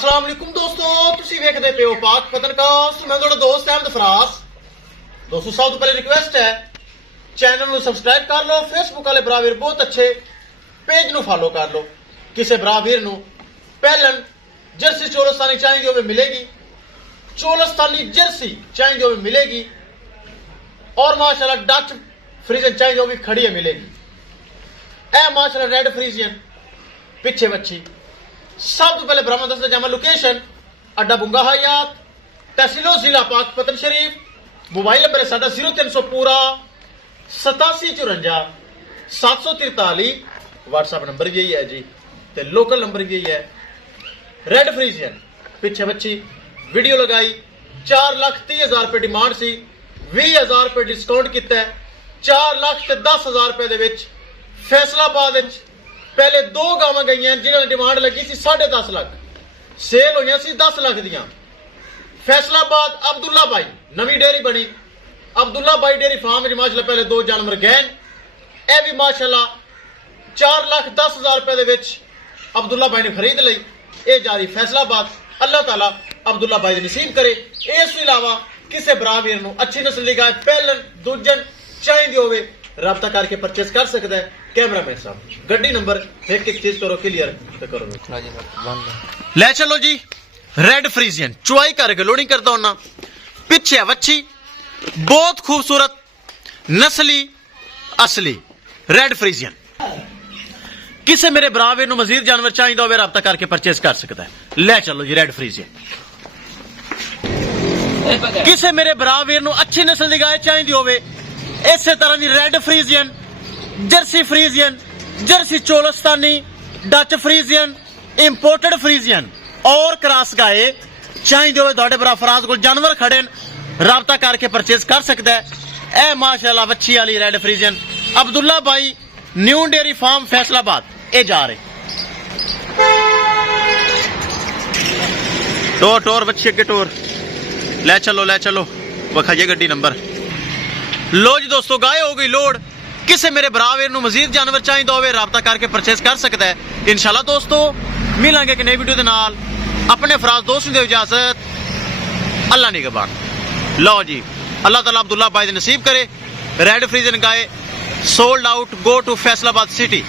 अस्सलाम वालेकुम दोस्तों, तुसी वेखदे पे हो पाक पतनकास्ट। मैं तुहाडा दोस्त अहमद फरास। दोस्तों सब तो पहले रिक्वेस्ट है चैनल ਨੂੰ ਸਬਸਕ੍ਰਾਈਬ ਕਰ ਲਓ। ਫੇਸਬੁੱਕ ਵਾਲੇ ਭਰਾ ਵੀਰ ਬਹੁਤ ਅੱਛੇ ਪੇਜ ਨੂੰ ਫਾਲੋ ਕਰ ਲਓ। ਕਿਸੇ ਭਰਾ ਵੀਰ ਨੂੰ ਪਹਿਲਨ ਜਰਸੀ ਚੋਲਸਤਾਨੀ ਚਾਹੀਦੀ ਹੋਵੇ ਮਿਲੇਗੀ, ਚੋਲਸਤਾਨੀ ਜਰਸੀ ਚਾਹੀਦੀ ਹੋਵੇ ਮਿਲੇਗੀ, और माशाल्लाह डच फ्रीजन चाहिए जो भी खड़ी है मिलेगी। ए माशाल्लाह रेड फ्रीजियन पिछे बच्ची। सब तो पहले ब्राह्मण दस जामा लोकेशन अड्डा बुंगा हयात तहसीलो जिला पाक पतन शरीफ। मोबाइल नंबर है साडा 0300 पूरा 8754 743। व्हाट्सएप नंबर भी यही है जी, ते लोकल नंबर भी यही है। रेड फ्रीजियन पिछे बच्ची वीडियो लगाई 4,30,000 रुपए डिमांड सी, 20,000 रुपए डिस्काउंट किया, 4,10,000 रुपए दे विच फैसलाबाद विच पहले दो गावां गई जिन्होंने डिमांड लगी सी 10.5 लाख, सेल हुई सी 10 लाख दियां। फैसलाबाद अब्दुल्ला भाई नवी डेयरी बनी, अब्दुल्ला भाई डेयरी फार्म में माशाल्लाह पहले दो जानवर गए, यह भी माशाल्लाह 4,10,000 रुपए दे विच अब्दुल्ला भाई ने खरीद लई। ये जा रही फैसलाबाद। अल्लाह ताला अब्दुल्ला भाई दे नसीब करे। इस अलावा किसी भरा वीर नूं अच्छी नस्ल दी गाय पहलन दूजन चाहिए होवे राबता करके परचेस कर सकता है। कैमरामैन साहब गड्डी नंबर एक चीज करो क्लियर तो करो। ले चलो जी रेड फ्रीजियन चुवाई करके लोडिंग करता होना। पिछे वच्छी बहुत खूबसूरत नस्ली असली रेड फ्रीजियन। किसी मेरे भरा वीर नूं मजीद जानवर चाहिए होवे राबता करके परचेस कर सकता है। ले चलो जी रेड फ्रीजियन। किसी मेरे भरा वीर नूं अच्छी नस्ल दी गाय चाहिए होवे इस तरह की red Friesian, Jersey Friesian, Jersey Cholistani, Dutch Friesian, imported Friesian और क्रॉस गाय चाहिए होवे तुहाडे भरा फराज कोल जानवर खड़े राबता करके परचेज कर सकता है। ए माशाल्लाह वच्छी वाली रेड फ्रीजियन अब्दुल्ला भाई न्यू डेयरी फार्म फैसलाबाद ए जा रहे। टोर टोर बच्ची अगे टोर ले चलो वखाइए गड्डी नंबर। लो जी दोस्तों गाय हो गई लोड। किसी मेरे भरा वीर नूं मजीद जानवर चाहिए होवे राबता करके परचेस कर सकता है। इंशाल्लाह दोस्तों मिलांगे एक नई वीडियो के नाल। अपने फराज दोस्त नूं दे इजाजत। अल्लाह निगहबान। लो जी अल्लाह ताला अब्दुल्ला भाई दे नसीब करे। रेड फ्रीजन गाय sold out. Go to Faisalabad city.